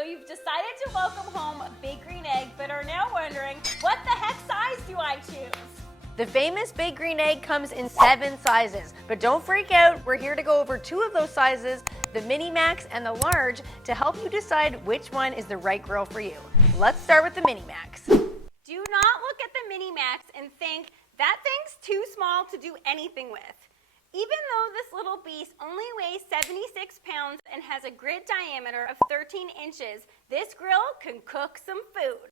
So you've decided to welcome home a Big Green Egg, but are now wondering, what the heck size do I choose? The famous Big Green Egg comes in 7 sizes, but don't freak out. We're here to go over 2 of those sizes, the Mini Max and the large, to help you decide which one is the right grill for you. Let's start with the Mini Max. Do not look at the Mini Max and think, that thing's too small to do anything with. Even though this little beast only weighs 76 pounds and has a grid diameter of 13 inches, this grill can cook some food.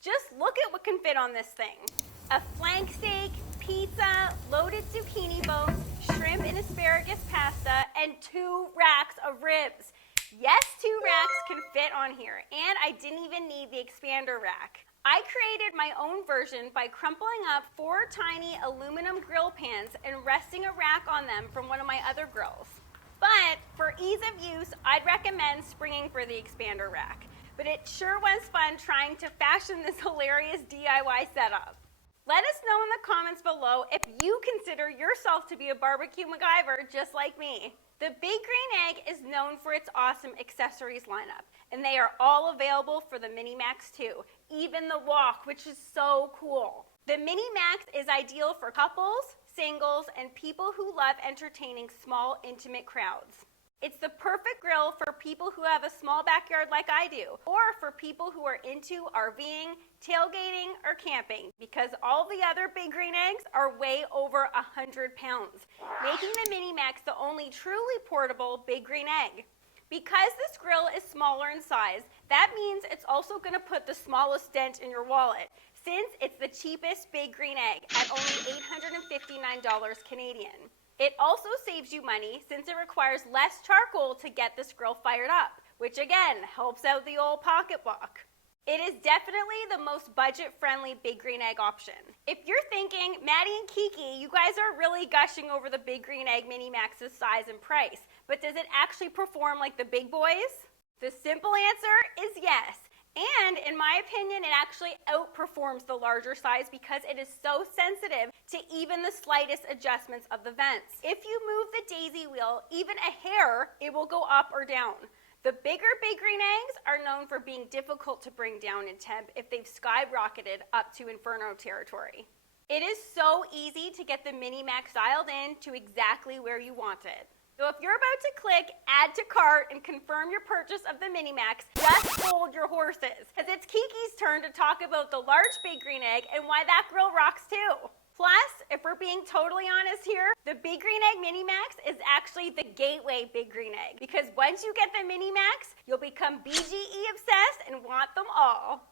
Just look at what can fit on this thing. A flank steak, pizza, loaded zucchini bones, shrimp and asparagus pasta, and 2 racks of ribs. Yes, 2 racks can fit on here, and I didn't even need the expander rack. I created my own version by crumpling up 4 tiny aluminum grill pans and resting a rack on them from one of my other grills. But for ease of use, I'd recommend springing for the expander rack. But it sure was fun trying to fashion this hilarious DIY setup. Let us know in the comments below if you consider yourself to be a barbecue MacGyver just like me. The Big Green Egg is known for its awesome accessories lineup, and they are all available for the Mini Max too, even the wok, which is so cool. The Mini Max is ideal for couples, singles, and people who love entertaining small, intimate crowds. It's the perfect grill for people who have a small backyard like I do, or for people who are into RVing, tailgating, or camping, because all the other Big Green Eggs are way over 100 pounds, making the Mini Max the only truly portable Big Green Egg. Because this grill is smaller in size, that means it's also going to put the smallest dent in your wallet, since it's the cheapest Big Green Egg at only $859 Canadian. It also saves you money since it requires less charcoal to get this grill fired up, which again helps out the old pocketbook. It is definitely the most budget-friendly Big Green Egg option. If you're thinking, Maddie and Kiki, you guys are really gushing over the Big Green Egg Mini Max's size and price, but does it actually perform like the big boys? The simple answer is yes. And in my opinion, it actually outperforms the larger size because it is so sensitive to even the slightest adjustments of the vents. If you move the daisy wheel even a hair, it will go up or down. The bigger Big Green Eggs are known for being difficult to bring down in temp if they've skyrocketed up to inferno territory. It is so easy to get the Mini Max dialed in to exactly where you want it. So if you're about to click add to cart and confirm your purchase of the Mini Max, just hold your horses, because it's Kiki's turn to talk about the large Big Green Egg and why that grill rocks too. Plus, if we're being totally honest here, the Big Green Egg Mini Max is actually the gateway Big Green Egg, because once you get the Mini Max, you'll become BGE obsessed and want them all.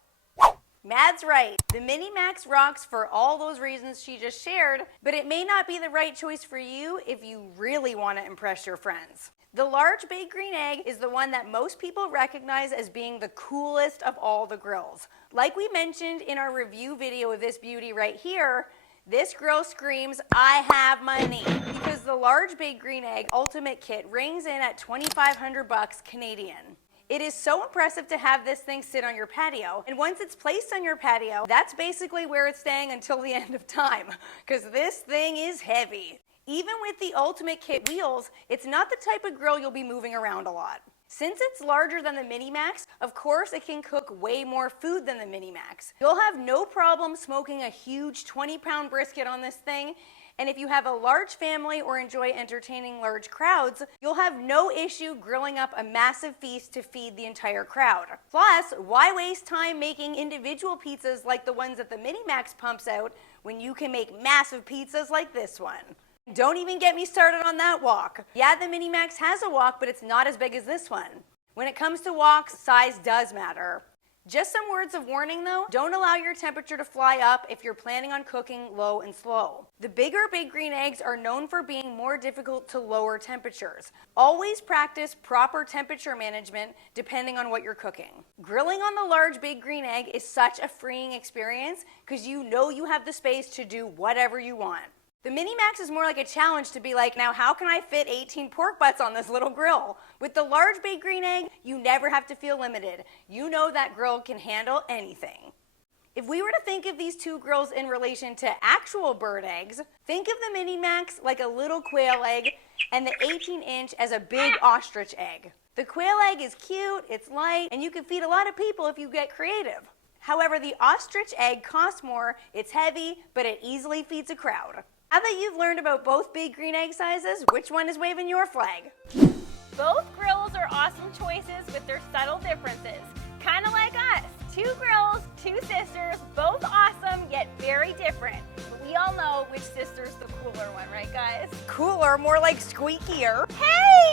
Mad's right. The Mini Max rocks for all those reasons she just shared, but it may not be the right choice for you if you really want to impress your friends. The large Big Green Egg is the one that most people recognize as being the coolest of all the grills. Like we mentioned in our review video of this beauty right here, this grill screams, I have money, because the large Big Green Egg Ultimate Kit rings in at $2,500 Canadian. It is so impressive to have this thing sit on your patio, and once it's placed on your patio, that's basically where it's staying until the end of time, because this thing is heavy. Even with the Ultimate Kit wheels, it's not the type of grill you'll be moving around a lot. Since it's larger than the Mini Max, of course it can cook way more food than the Mini Max. You'll have no problem smoking a huge 20-pound brisket on this thing, and if you have a large family or enjoy entertaining large crowds, you'll have no issue grilling up a massive feast to feed the entire crowd. Plus, why waste time making individual pizzas like the ones that the Mini Max pumps out when you can make massive pizzas like this one? Don't even get me started on that wok. Yeah, the Mini Max has a wok, but it's not as big as this one. When it comes to woks, size does matter. Just some words of warning though, don't allow your temperature to fly up if you're planning on cooking low and slow. The bigger Big Green Eggs are known for being more difficult to lower temperatures. Always practice proper temperature management depending on what you're cooking. Grilling on the large Big Green Egg is such a freeing experience because you know you have the space to do whatever you want. The Mini Max is more like a challenge to be like, now how can I fit 18 pork butts on this little grill? With the large Big Green Egg, you never have to feel limited. You know that grill can handle anything. If we were to think of these two grills in relation to actual bird eggs, think of the Mini Max like a little quail egg and the 18-inch as a big ostrich egg. The quail egg is cute, it's light, and you can feed a lot of people if you get creative. However, the ostrich egg costs more, it's heavy, but it easily feeds a crowd. Now that you've learned about both big green egg sizes, which one is waving your flag? Both grills are awesome choices with their subtle differences. Kind of like us. 2 grills, 2 sisters, both awesome yet very different. But we all know which sister's the cooler one, right guys? Cooler, more like squeakier. Hey!